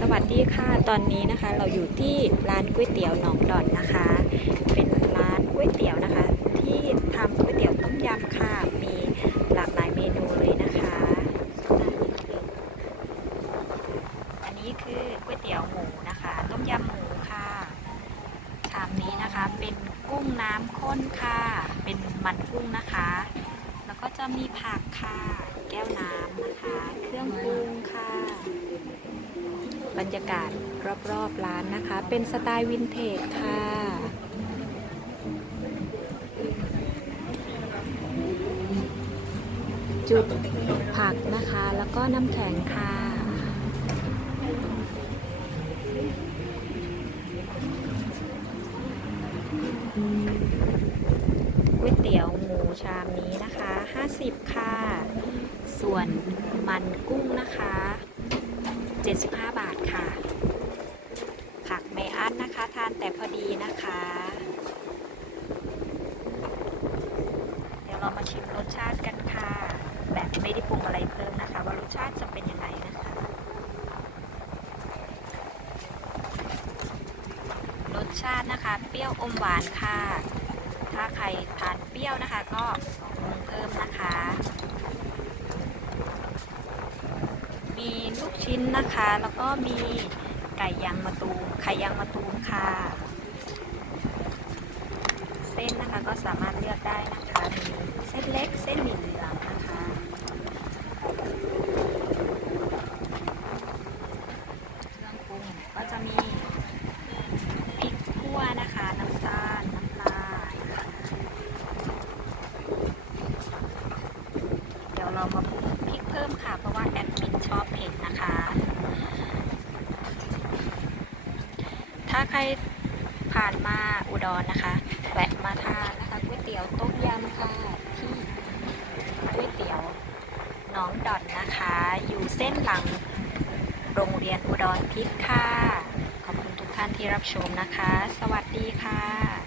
สวัสดีค่ะตอนนี้นะคะ เราอยู่ที่ร้านก๋วยเตี๋ยวหนองดอนนะคะ เป็นร้านก๋วยเตี๋ยวนะคะ ที่ทำก๋วยเตี๋ยวต้มยำค่ะ มีหลากหลายเมนูเลยนะคะ อันนี้คือก๋วยเตี๋ยวหมูนะคะ ต้มยำหมูค่ะชามนี้นะคะเป็นกุ้งน้ำข้นค่ะ เป็นมันกุ้งนะคะ แล้วก็จะมีผักค่ะ แก้วน้ำนะคะ เครื่องปรุงค่ะ บรรยากาศรอบๆร้านนะคะ เป็นสไตล์วินเทจค่ะจุดผักนะคะ แล้วก็น้ำแข็งค่ะ ก๋วยเตี๋ยวหมูชามนี้นะคะ 50 ค่ะ ส่วนมันกุ้งนะคะ 75 บาทค่ะ ผักไม่อั้นนะคะ ทานแต่พอดีนะคะ เดี๋ยวเรามาชิมรสชาติกันค่ะ แบบไม่ได้ปรุงอะไรเพิ่มนะคะ ว่ารสชาติจะเป็นยังไงนะคะ รสชาตินะคะ เปรี้ยวอมหวานค่ะ ถ้าใครทานเปรี้ยวนะคะ ก็ปรุงเพิ่มนะคะ มีลูกชิ้นนะคะ แล้วก็มีไก่ยางมะตูมไข่ยางมะตูมค่ะ เส้นนะคะก็สามารถเลือกได้นะคะมีเส้นเล็กเส้นหมี่เหลืองนะคะเครื่องปรุงก็จะมีพริกขั่วนะคะ น้ำตาลน้ำปลาเดี๋ยวเรามาปรุง พริกเพิ่มค่ะ เพราะว่าแอดมินชอบเผ็ดนะคะ ถ้าใครผ่านมาอุดรนะคะแวะมาทานนะคะก๋วยเตี๋ยวต้มยำค่ะที่ก๋วยเตี๋ยวน้องดอนนะคะ อยู่เส้นหลังโรงเรียนอุดรพิษค่ะ ขอบคุณทุกท่านที่รับชมนะคะ สวัสดีค่ะ